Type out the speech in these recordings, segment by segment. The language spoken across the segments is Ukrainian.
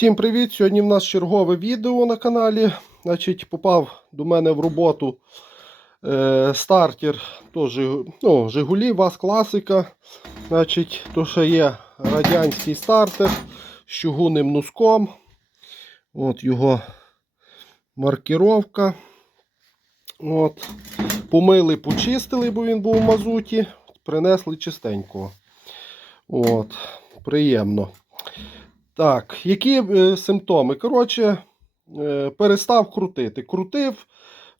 Всім привіт! Сьогодні в нас чергове відео на каналі. Значить, попав до мене в роботу е, стартер то ну, Жигулі, ВАЗ класика. Значить, то ще є радянський стартер з чугунним носком. От його маркіровка. От. Помили, почистили, бо він був в мазуті. Принесли чистенького. От. Приємно. Так, які е, симптоми? Коротше, е, перестав крутити. Крутив,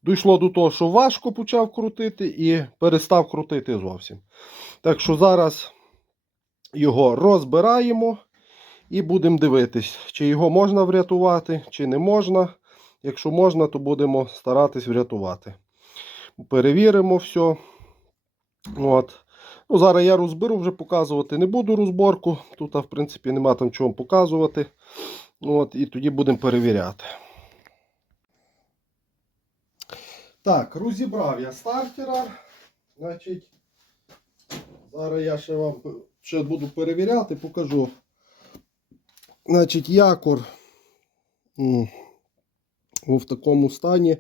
дійшло до того, що важко почав крутити і перестав крутити зовсім. Так що зараз його розбираємо і будемо дивитись, чи його можна врятувати, чи не можна. Якщо можна, то будемо старатись врятувати. Перевіримо все. От. Ну, зараз я розберу, вже показувати не буду розборку. Тут, в принципі, нема там чого показувати. От, і тоді будемо перевіряти. Так, розібрав я стартера. Значить, зараз я ще вам ще буду перевіряти, покажу. Значить, якор в такому стані.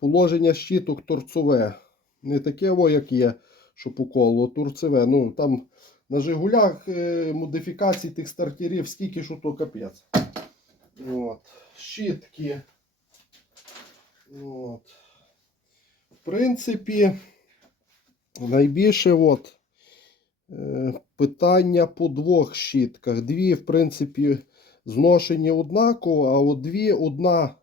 Положення щиток торцове. Не таке, як є що по колу турцеве. Ну, там на Жигулях е, модифікацій тих стартерів скільки що то капець. От. Щітки. От. В принципі, найбільше от, е, питання по двох щітках. Дві, в принципі, зношені однаково, а от дві одна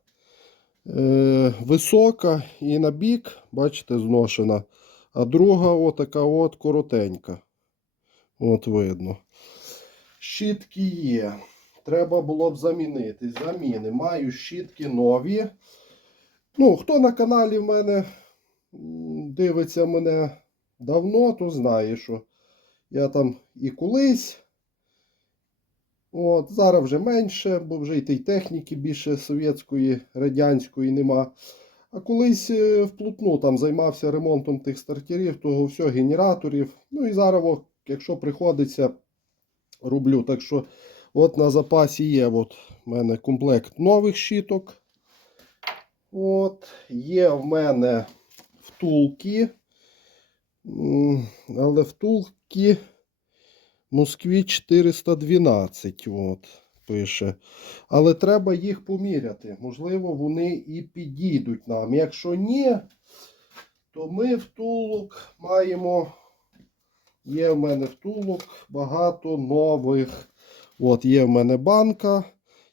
е, висока і на бік, бачите, зношена. А друга отака от коротенька. От видно. Щітки є. Треба було б замінити. Заміни. Маю щітки нові. Ну, хто на каналі в мене дивиться мене давно, то знає, що я там і колись. От, зараз вже менше, бо вже і тієї техніки більше совєтської, радянської нема. А колись е, вплотну там займався ремонтом тих стартерів, того все, генераторів. Ну і зараз, якщо приходиться, роблю. Так що, от на запасі є от в мене комплект нових щиток. От, є в мене втулки. Але втулки Москві 412. От, пише. Але треба їх поміряти. Можливо, вони і підійдуть нам. Якщо ні, то ми втулок маємо. Є в мене втулок багато нових. От є в мене банка.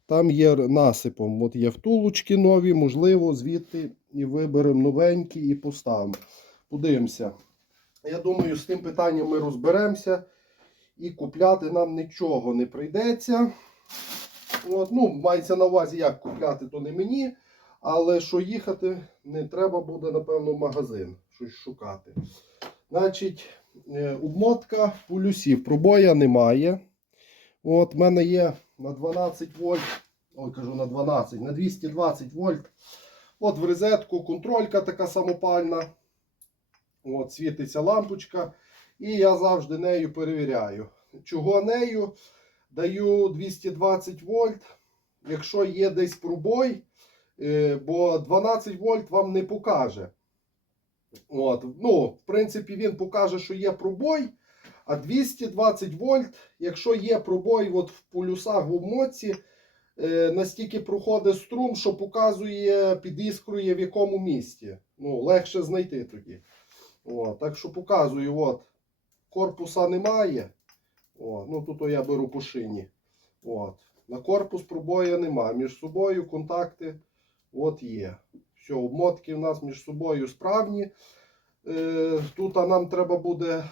Там є насипом. От є втулочки нові, можливо, звідти і виберемо новенькі і поставимо. Подивимося. Я думаю, з тим питанням ми розберемося. І купляти нам нічого не прийдеться. От, ну, мається на увазі, як купляти, то не мені. Але що їхати не треба буде, напевно, в магазин щось шукати. Значить, е, обмотка полюсів. Пробоя немає. От, в мене є на 12 вольт. Ой, кажу на 12, на 220 вольт. От в розетку контролька така самопальна. От, світиться лампочка. І я завжди нею перевіряю. Чого нею? Даю 220 вольт. Якщо є десь пробой, е, бо 12 вольт вам не покаже. От, ну, В принципі, він покаже, що є пробой. А 220 вольт, якщо є пробой от в полюсах в обмотці, е, настільки проходить струм, що показує, підіскрує в якому місці. Ну, легше знайти тоді. От, так що показую, от, корпуса немає. О, ну тут я беру по шині. От. На корпус пробоя нема. Між собою контакти от є. Все, обмотки в нас між собою справні. Е, тут нам треба буде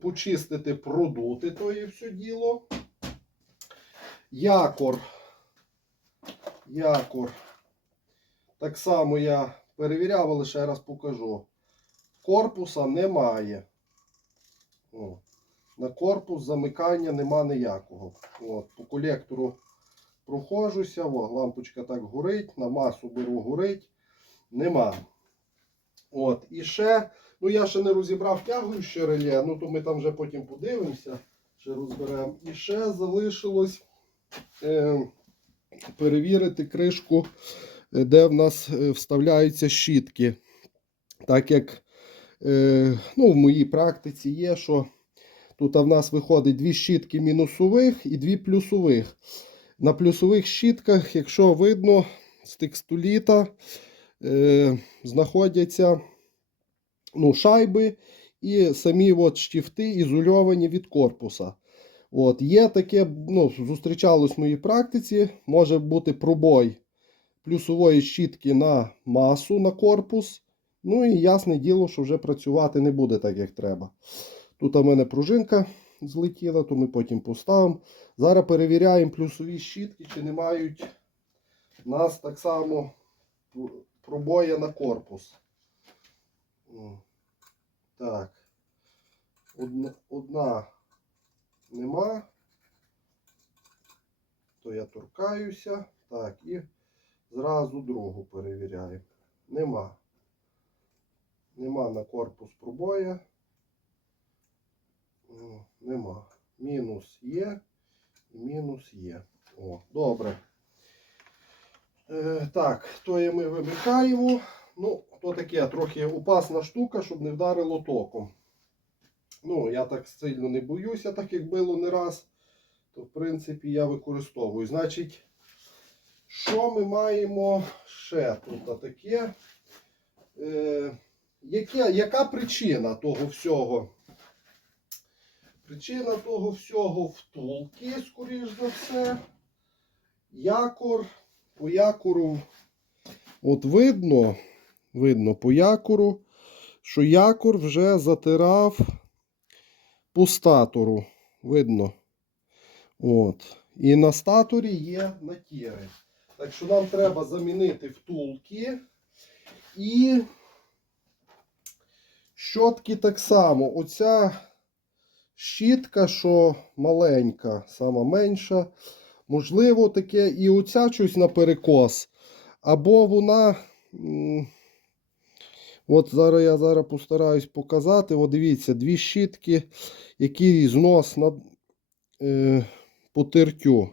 почистити, продути то і все діло. Якор. Якор. Так само я перевіряв, але ще раз покажу. Корпуса немає. О. На корпус замикання нема ніякого. От, по колектору проходжуся, о, лампочка так горить, на масу беру горить. Нема. От, І ще, ну я ще не розібрав тягуще реле, ну то ми там вже потім подивимося, ще розберемо. І ще залишилось е, перевірити кришку, е, де в нас е, вставляються щітки. Так як е, ну, в моїй практиці є, що тут в нас виходить дві щітки мінусових і дві плюсових. На плюсових щітках, якщо видно, з текстоліта е, знаходяться ну, шайби і самі от штифти ізольовані від корпуса. От, Є таке, ну, зустрічалось в моїй практиці, може бути пробой плюсової щітки на масу, на корпус. Ну і ясне діло, що вже працювати не буде так, як треба. Тут у мене пружинка злетіла, то ми потім поставимо. Зараз перевіряємо плюсові щітки, чи не мають у нас так само пробоя на корпус. Так. Одна, одна нема. То я торкаюся. Так, і зразу другу перевіряю. Нема. Нема на корпус пробоя. О, Нема. Мінус є. Мінус є. О, добре. Е, так, то є ми вимикаємо. Ну, то таке трохи опасна штука, щоб не вдарило током. Ну, я так сильно не боюся, так як було не раз. То, в принципі, я використовую. Значить, що ми маємо ще тут таке? Е, яке, яка причина того всього? Причина того всього втулки, скоріш за все. Якор. По якору, от видно, видно по якору, що якор вже затирав по статору. Видно. От. І на статорі є натіри. Так що нам треба замінити втулки. І щотки так само. Оця щітка, що маленька, сама менша. Можливо, таке і оця щось на перекос. Або вона. От зараз я зараз постараюсь показати. От дивіться, дві щітки, які знос на, е, по тертю.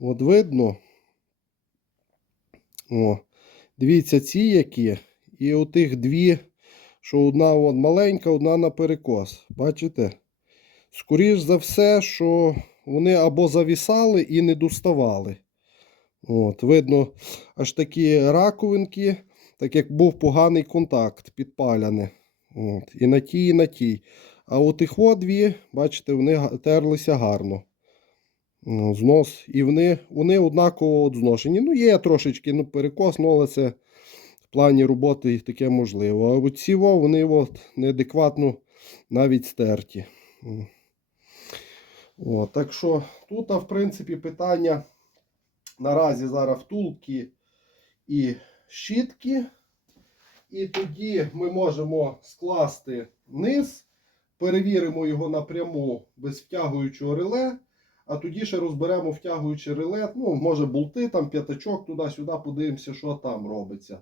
От видно. О, дивіться, ці які. І отих дві, що одна от маленька, одна на перекос. Бачите? Скоріш за все, що вони або завісали і не доставали. От, Видно, аж такі раковинки, так як був поганий контакт, підпаляне. От, І на тій, і на тій. А от їх дві, бачите, вони терлися гарно. Знос. І вони, вони однаково зношені. Ну, є трошечки ну, перекос, ну, але це в плані роботи таке можливо. А от во, вони от неадекватно навіть стерті. О. Так що тут, в принципі, питання наразі зараз втулки і щітки. І тоді ми можемо скласти низ, перевіримо його напряму без втягуючого реле, а тоді ще розберемо втягуюче реле. Ну, може болти, там п'ятачок туди-сюди, подивимося, що там робиться.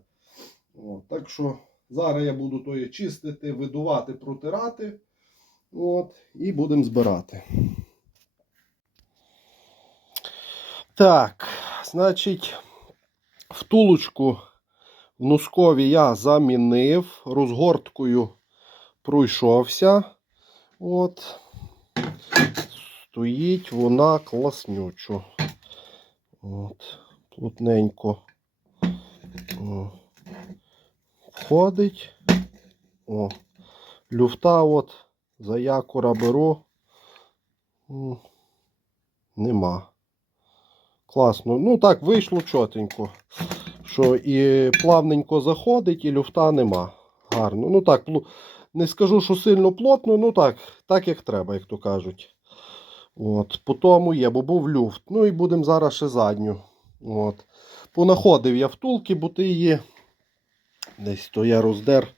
От, так що зараз я буду то чистити, видувати, протирати. От, і будемо збирати. Так, значить, втулочку в носкові я замінив, розгорткою пройшовся. От. Стоїть вона класнючо. От. Плотненько входить. О. Люфта от за якора беру. Нема. Класно. Ну так, вийшло чотенько. Що і плавненько заходить, і люфта нема. Гарно. Ну так, не скажу, що сильно плотно, ну так, так як треба, як то кажуть. От, по тому є, бо був люфт. Ну і будемо зараз ще задню. От. Понаходив я втулки, бо ти її. Десь то я роздер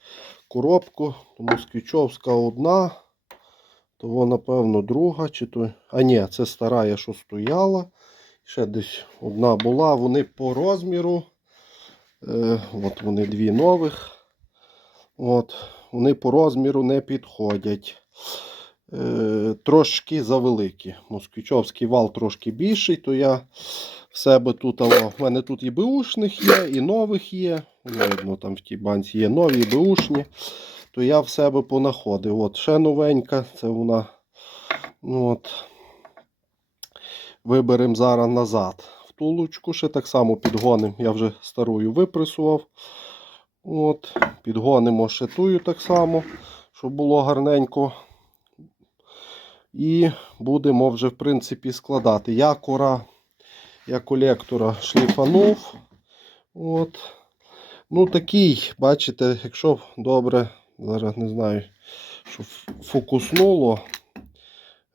коробку, тому сквічовська одна. То напевно, друга. чи то... А ні, це стара, я що стояла. Ще десь одна була. Вони по розміру. Е, от вони дві нових. От, вони по розміру не підходять. Е, трошки завеликі. Москвичовський вал трошки більший, то я в себе тут. О, в мене тут і беушних є, і нових є. Видно, там в тій банці є нові і беушні. То я в себе понаходив. От ще новенька, це вона. Ну, от. Виберемо зараз назад. Втулочку ще так само підгонимо. Я вже старую випресував. От, підгонимо ще тую так само, щоб було гарненько. І будемо вже, в принципі, складати. Я кора, я колектора шліфанув. От. Ну, такий, бачите, якщо добре, зараз не знаю, що фокуснуло.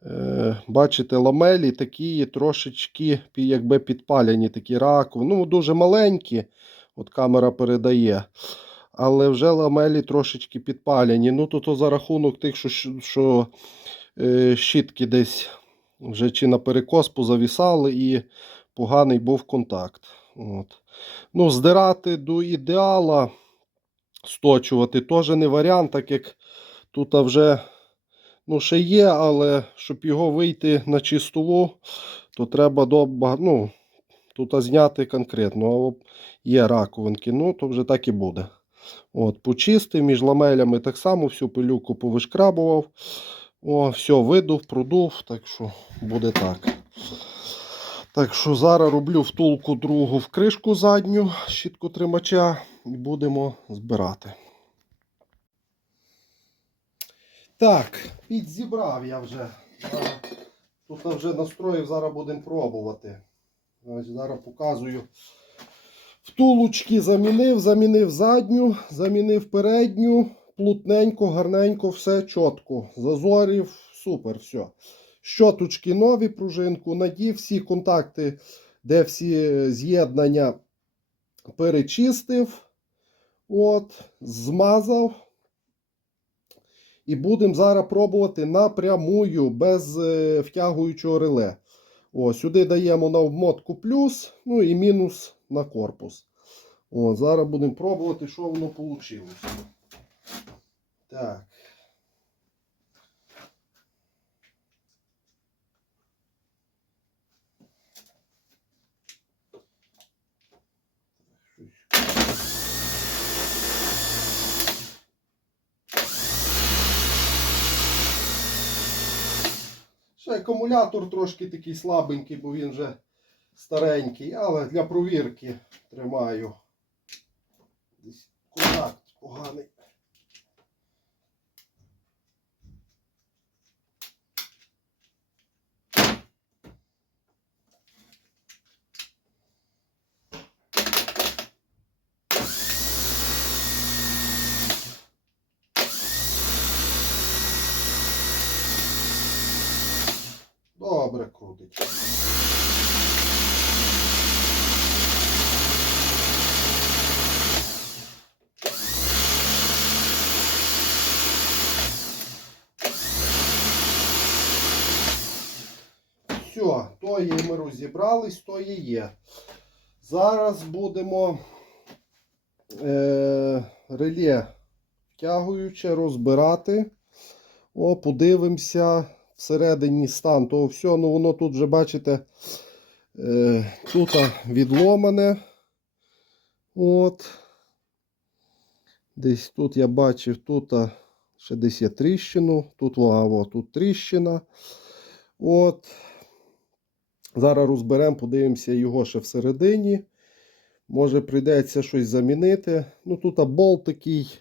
Е, бачите, ламелі такі трошечки якби підпалені, такі ракові. Ну, дуже маленькі, от камера передає. Але вже ламелі трошечки підпалені. Ну, то, то за рахунок тих, що, що е, щітки десь вже чи на перекос позавісали і поганий був контакт. От. Ну, здирати до ідеала, сточувати теж не варіант, так як тут вже ну, ще є, але щоб його вийти на чистову, то треба до, ну, тут зняти конкретно. Є раковинки, ну то вже так і буде. От, почистив між ламелями так само, всю пилюку повишкрабував. О, все, видув, продув, так що буде так. Так що зараз роблю втулку другу в кришку задню щітку тримача і будемо збирати. Так, підзібрав я вже. Тут вже настроїв, зараз будемо пробувати. Зараз показую. Втулочки замінив, замінив задню, замінив передню, плутненько, гарненько, все чітко. Зазорів, супер, все. Щоточки нові, пружинку, надів, всі контакти, де всі з'єднання перечистив. От, змазав. І будемо зараз пробувати напрямую, без е, втягуючого реле. О, сюди даємо на обмотку плюс, ну і мінус на корпус. О, зараз будемо пробувати, що воно вийшло. Так. Ще акумулятор трошки такий слабенький, бо він вже старенький, але для провірки тримаю. Десь контакт поганий. Добре крутить. Все, то є ми розібрались, то є. Зараз будемо е, реле втягуюче розбирати. О, подивимося всередині стан того всього. Ну воно тут вже, бачите, е, тут відломане. От. Десь тут я бачив, тут ще десь є тріщину. Тут, о, тут тріщина. От. Зараз розберемо, подивимося його ще всередині. Може прийдеться щось замінити. Ну тут болт такий.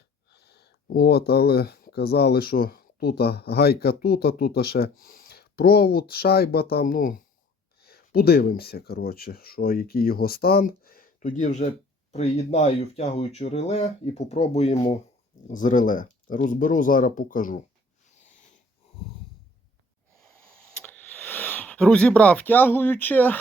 От, але казали, що тут гайка тут, а тут ще провод, шайба там. ну, Подивимося, коротше, що який його стан. Тоді вже приєднаю втягуючи реле і попробуємо з реле. Розберу, зараз покажу. Розібрав втягуюче.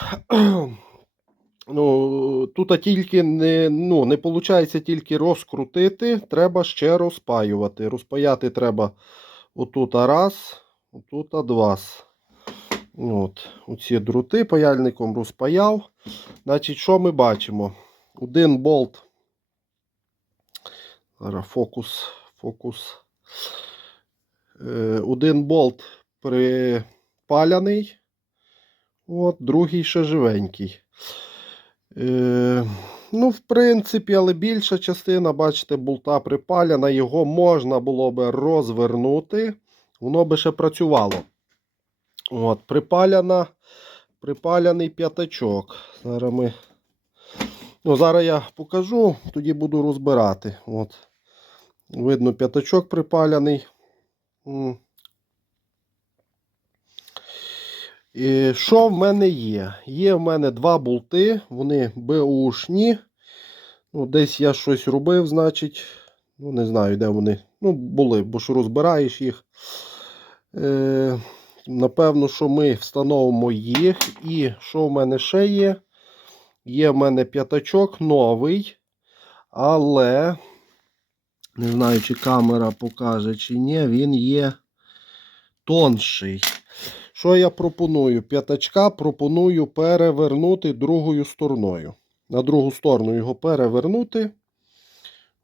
Ну, тут тільки не, ну, не виходить тільки розкрутити, треба ще розпаювати. Розпаяти треба отут раз, отут два. От, оці дроти паяльником розпаяв. Значить, що ми бачимо? Один болт. Зараз фокус, фокус. Е, один болт припаляний. От, другий ще живенький. Е, ну, в принципі, але більша частина, бачите, болта припалена, його можна було би розвернути, воно би ще працювало. От, припалена, припаляний п'ятачок. Зараз ми. Ну, зараз я покажу, тоді буду розбирати. От. Видно, п'ятачок припаляний. І що в мене є? Є в мене два болти, вони БУшні. Ну, десь я щось робив, значить. Ну, не знаю, де вони. Ну, були, бо ж розбираєш їх. Е, напевно, що ми встановимо їх. І що в мене ще є? Є в мене п'ятачок новий. Але, не знаю, чи камера покаже, чи ні, він є тонший. Що я пропоную? П'ятачка пропоную перевернути другою стороною. На другу сторону його перевернути.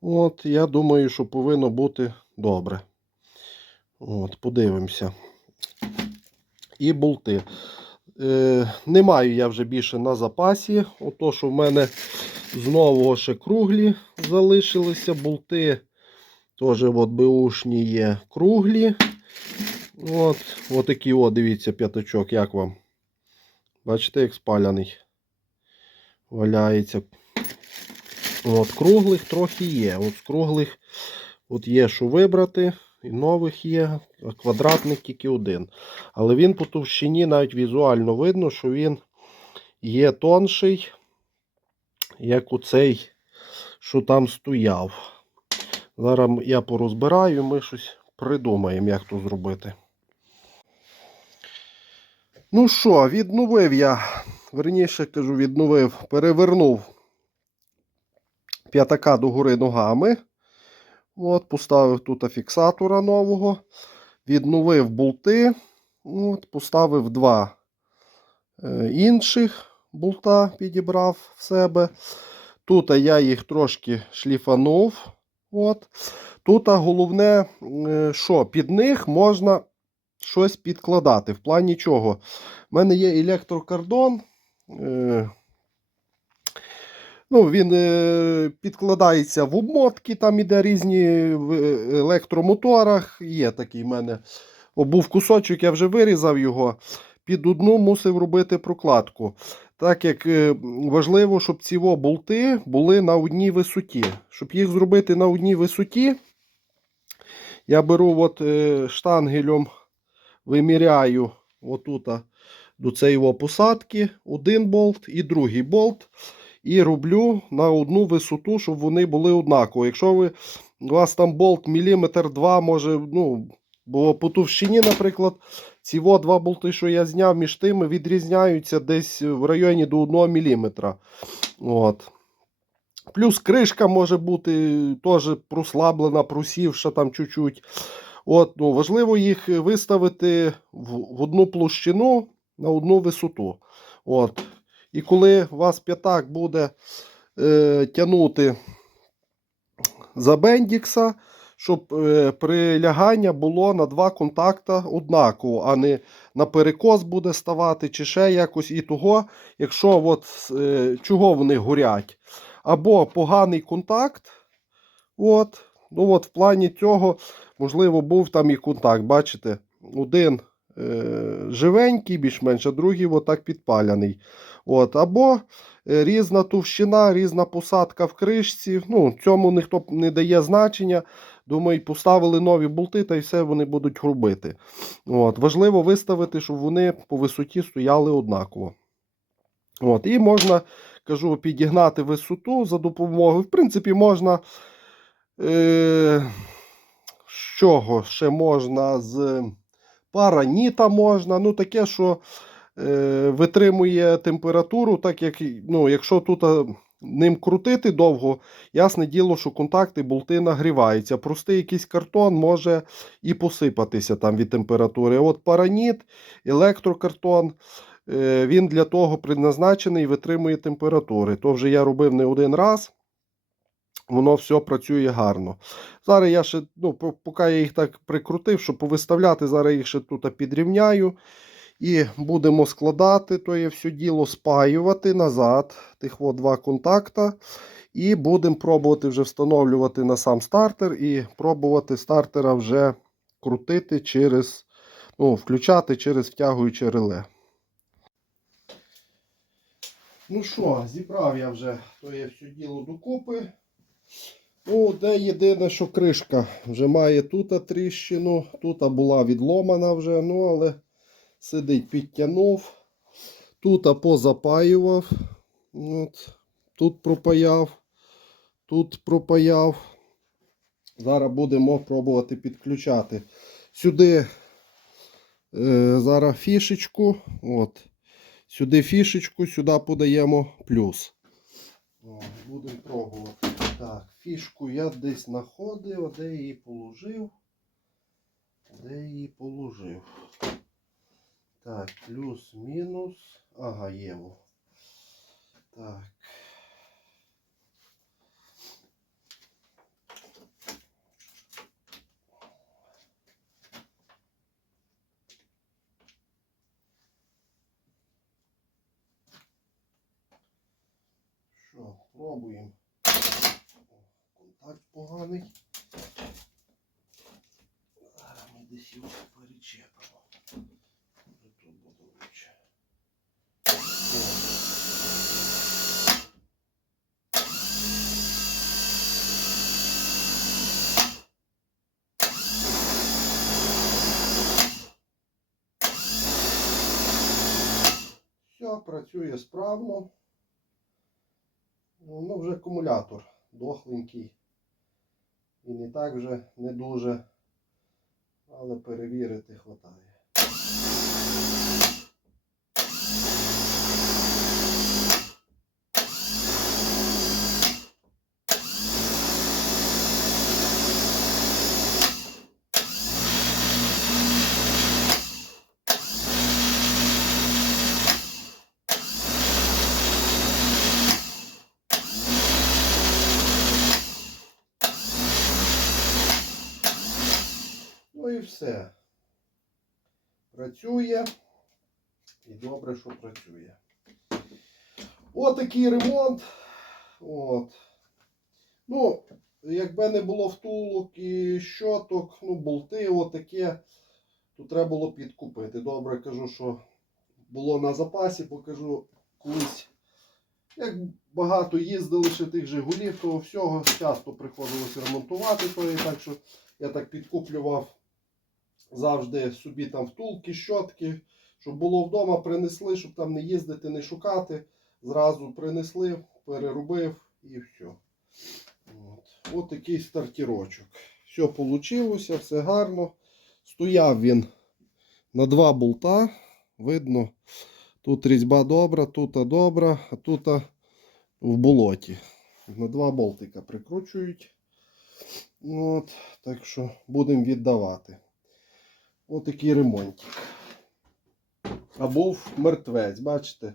От, я думаю, що повинно бути добре. От, подивимося. І болти. Е, не маю я вже більше на запасі. Ото, що в мене з нового ще круглі залишилися. Болти теж от беушні є круглі. От, от такий от, дивіться, п'ятачок, як вам. Бачите, як спаляний. Валяється. От, круглих трохи є. От з круглих от є, що вибрати. І нових є, квадратних тільки один. Але він по товщині навіть візуально видно, що він є тонший, як у цей, що там стояв. Зараз я порозбираю, ми щось придумаємо, як то зробити. Ну що, відновив я, верніше кажу, відновив, перевернув п'ятака догори ногами. От, Поставив тут фіксатора нового. Відновив болти. От, Поставив два е, інших болта, підібрав в себе. Тут я їх трошки шліфанув. От. Тут головне, е, що під них можна щось підкладати. В плані чого? У мене є електрокардон. Е, Ну, Він е, підкладається в обмотки, там іде різні в електромоторах. Є такий в мене. Був кусочок, я вже вирізав його. Під одну мусив робити прокладку. Так як е, важливо, щоб ці болти були на одній висоті. Щоб їх зробити на одній висоті, я беру от, е, штангелем, виміряю отут до цієї посадки один болт і другий болт і роблю на одну висоту, щоб вони були однакові. Якщо ви, у вас там болт міліметр два, може, ну, бо по товщині, наприклад, ці два болти, що я зняв між тими, відрізняються десь в районі до 1 мм. От. Плюс кришка може бути теж прослаблена, просівша там чуть-чуть. От, ну, Важливо їх виставити в, в одну площину на одну висоту. От. І коли у вас п'ятак буде е, тягнути за бендікса, щоб е, прилягання було на два контакта однаково, а не на перекос буде ставати, чи ще якось. І того, якщо от, е, чого вони горять, або поганий контакт, от, ну от в плані цього, можливо, був там і контакт. Бачите, один е, живенький, більш-менш, а другий отак підпаляний. От, Або е, різна товщина, різна посадка в кришці. Ну, Цьому ніхто не дає значення. Думаю, поставили нові болти та й все вони будуть грубити. От, Важливо виставити, щоб вони по висоті стояли однаково. От, І можна, кажу, підігнати висоту за допомогою. В принципі, можна. Е, З чого ще можна? З параніта можна. Ну, таке, що е, витримує температуру, так як ну, якщо тут ним крутити довго, ясне діло, що контакти болти нагріваються. Простий якийсь картон може і посипатися там від температури. От параніт, електрокартон. е, Він для того предназначений і витримує температури. То вже я робив не один раз. Воно все працює гарно. Зараз я ще, ну, поки я їх так прикрутив, щоб повиставляти, зараз їх ще тут підрівняю. І будемо складати, то є все діло спаювати назад, тих от два контакта. І будемо пробувати вже встановлювати на сам стартер і пробувати стартера вже крутити через, ну, включати через втягуюче реле. Ну що, зібрав я вже то є все діло докупи. Ну, де єдине, що кришка вже має тут тріщину, тут була відломана вже, ну але сидить, підтягнув. Тут позапаював. От, тут пропаяв, тут пропаяв. Зараз будемо пробувати підключати. Сюди е, зараз фішечку. От. Сюди фішечку, сюди подаємо плюс. Будемо пробувати. Так, фішку я десь знаходив, де її положив. Де її положив. Так, плюс-мінус. Ага, є. Так. Що, пробуємо. Контакт поганий. Зараз ми десь його перечепимо. Тут буде лучше. Все, працює справно. Ну, ну, вже акумулятор дохленький. І так вже не дуже, але перевірити хватає. Ну і все. Працює. І добре, що працює. Отакий ремонт. От. Ну, якби не було втулок і щоток, ну, болти, отаке, то треба було підкупити. Добре, кажу, що було на запасі, покажу колись. Як багато їздили ще тих Жигулів, то всього часто приходилося ремонтувати. То і так що я так підкуплював завжди собі там втулки, щотки, щоб було вдома, принесли, щоб там не їздити, не шукати. Зразу принесли, переробив і все. От, От такий стартірочок. Все вийшло, все гарно. Стояв він на два болта. Видно, тут різьба добра, тут добра, а тут в болоті. На два болтика прикручують. От, так що будемо віддавати. Ось такий ремонтик. А був мертвець, бачите?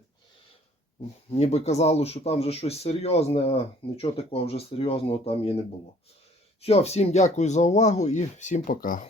Ніби казало, що там вже щось серйозне, а нічого такого вже серйозного там і не було. Все, всім дякую за увагу і всім пока.